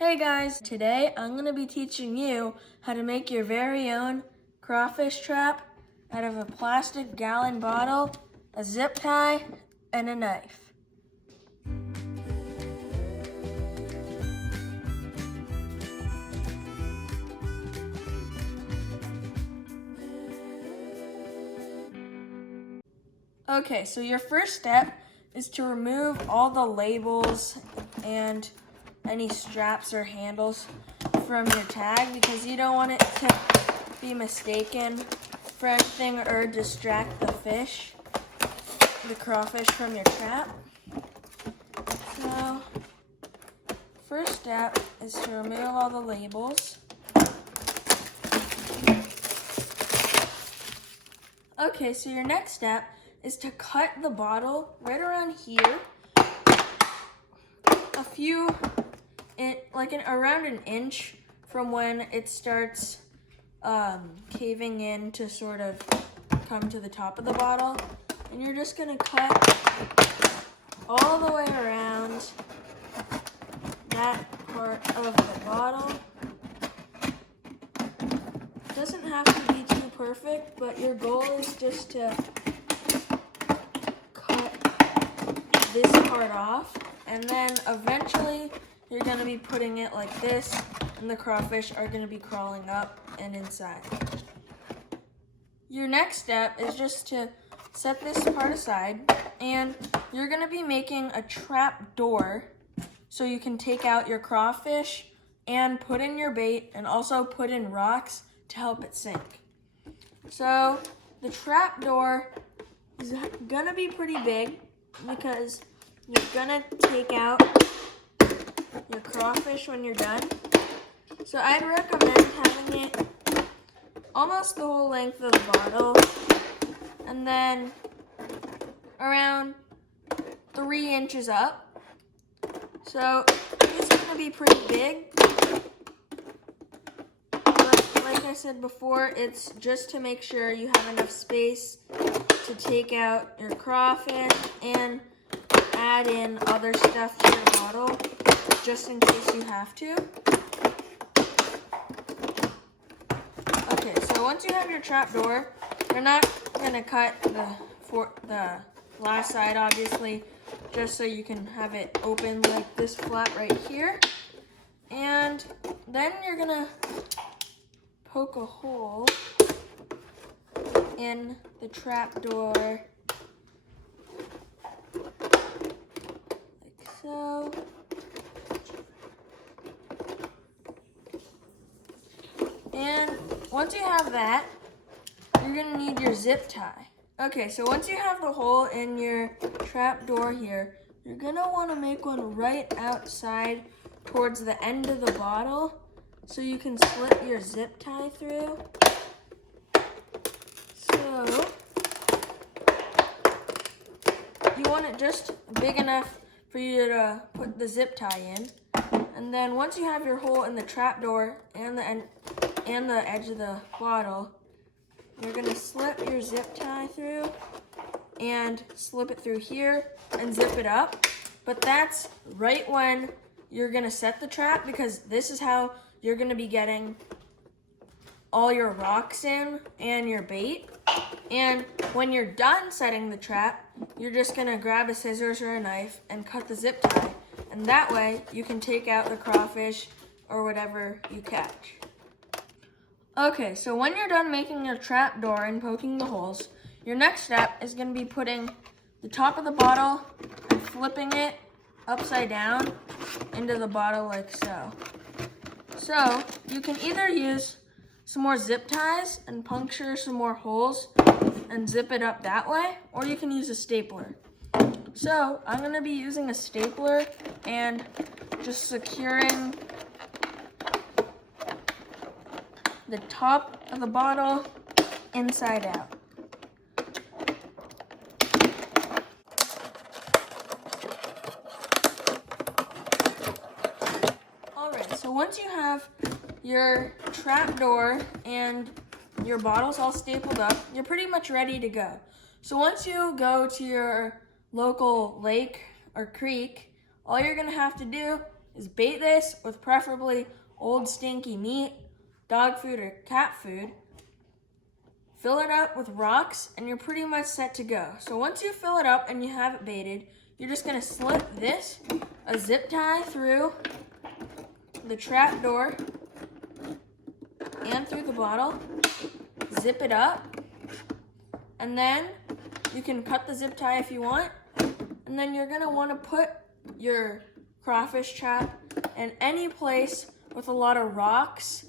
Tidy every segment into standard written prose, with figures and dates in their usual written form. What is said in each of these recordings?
Hey guys, today I'm going to be teaching you how to make your very own crawfish trap out of a plastic gallon bottle, a zip tie, and a knife. Okay, so your first step is to remove all the labels and any straps or handles from your tag because you don't want it to be mistaken for anything or distract the fish, the crawfish, from your trap. So, first step is to remove all the labels. Okay, so your next step is to cut the bottle right around here, around an inch from when it starts caving in to sort of come to the top of the bottle. And you're just gonna cut all the way around that part of the bottle. It doesn't have to be too perfect, but your goal is just to cut this part off, and then eventually you're going to be putting it like this, and the crawfish are going to be crawling up and inside. Your next step is just to set this part aside, and you're going to be making a trap door so you can take out your crawfish and put in your bait and also put in rocks to help it sink. So the trap door is gonna be pretty big because you're gonna take out your crawfish when you're done. So I'd recommend having it almost the whole length of the bottle and then around 3 inches up. So it's gonna be pretty big. Like I said before, it's just to make sure you have enough space to take out your crawfish and add in other stuff to your bottle, just in case you have to. Okay, so once you have your trap door, you're not gonna cut the last side, obviously, just so you can have it open like this flap right here. And then you're gonna poke a hole in the trap door like so. And once you have that, you're gonna need your zip tie. Okay, so once you have the hole in your trap door here, you're gonna wanna make one right outside towards the end of the bottle so you can slip your zip tie through. So you want it just big enough for you to put the zip tie in. And then once you have your hole in the trap door and the edge of the bottle, you're gonna slip your zip tie through and slip it through here and zip it up. But that's right when you're gonna set the trap, because this is how you're gonna be getting all your rocks in and your bait. And when you're done setting the trap, you're just gonna grab a scissors or a knife and cut the zip tie. And that way you can take out the crawfish or whatever you catch. Okay, so when you're done making your trap door and poking the holes, your next step is gonna be putting the top of the bottle and flipping it upside down into the bottle like so. So you can either use some more zip ties and puncture some more holes and zip it up that way, or you can use a stapler. So I'm gonna be using a stapler and just securing the top of the bottle inside out. So once you have your trap door and your bottles all stapled up, you're pretty much ready to go. So once you go to your local lake or creek, all you're gonna have to do is bait this with preferably old stinky meat, dog food, or cat food. Fill it up with rocks and you're pretty much set to go. So once you fill it up and you have it baited, you're just gonna slip this, a zip tie through the trap door and through the bottle, zip it up, and then you can cut the zip tie if you want, and then you're gonna wanna put your crawfish trap in any place with a lot of rocks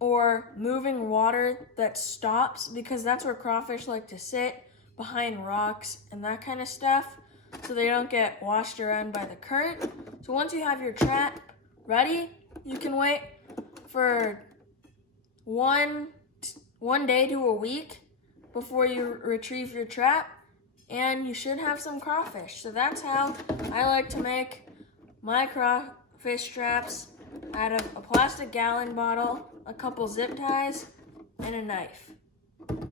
or moving water that stops, because that's where crawfish like to sit, behind rocks and that kind of stuff, so they don't get washed around by the current. So once you have your trap ready, you can wait for one day to a week before you retrieve your trap, and you should have some crawfish. So that's how I like to make my crawfish traps, out of a plastic gallon bottle, a couple zip ties, and a knife.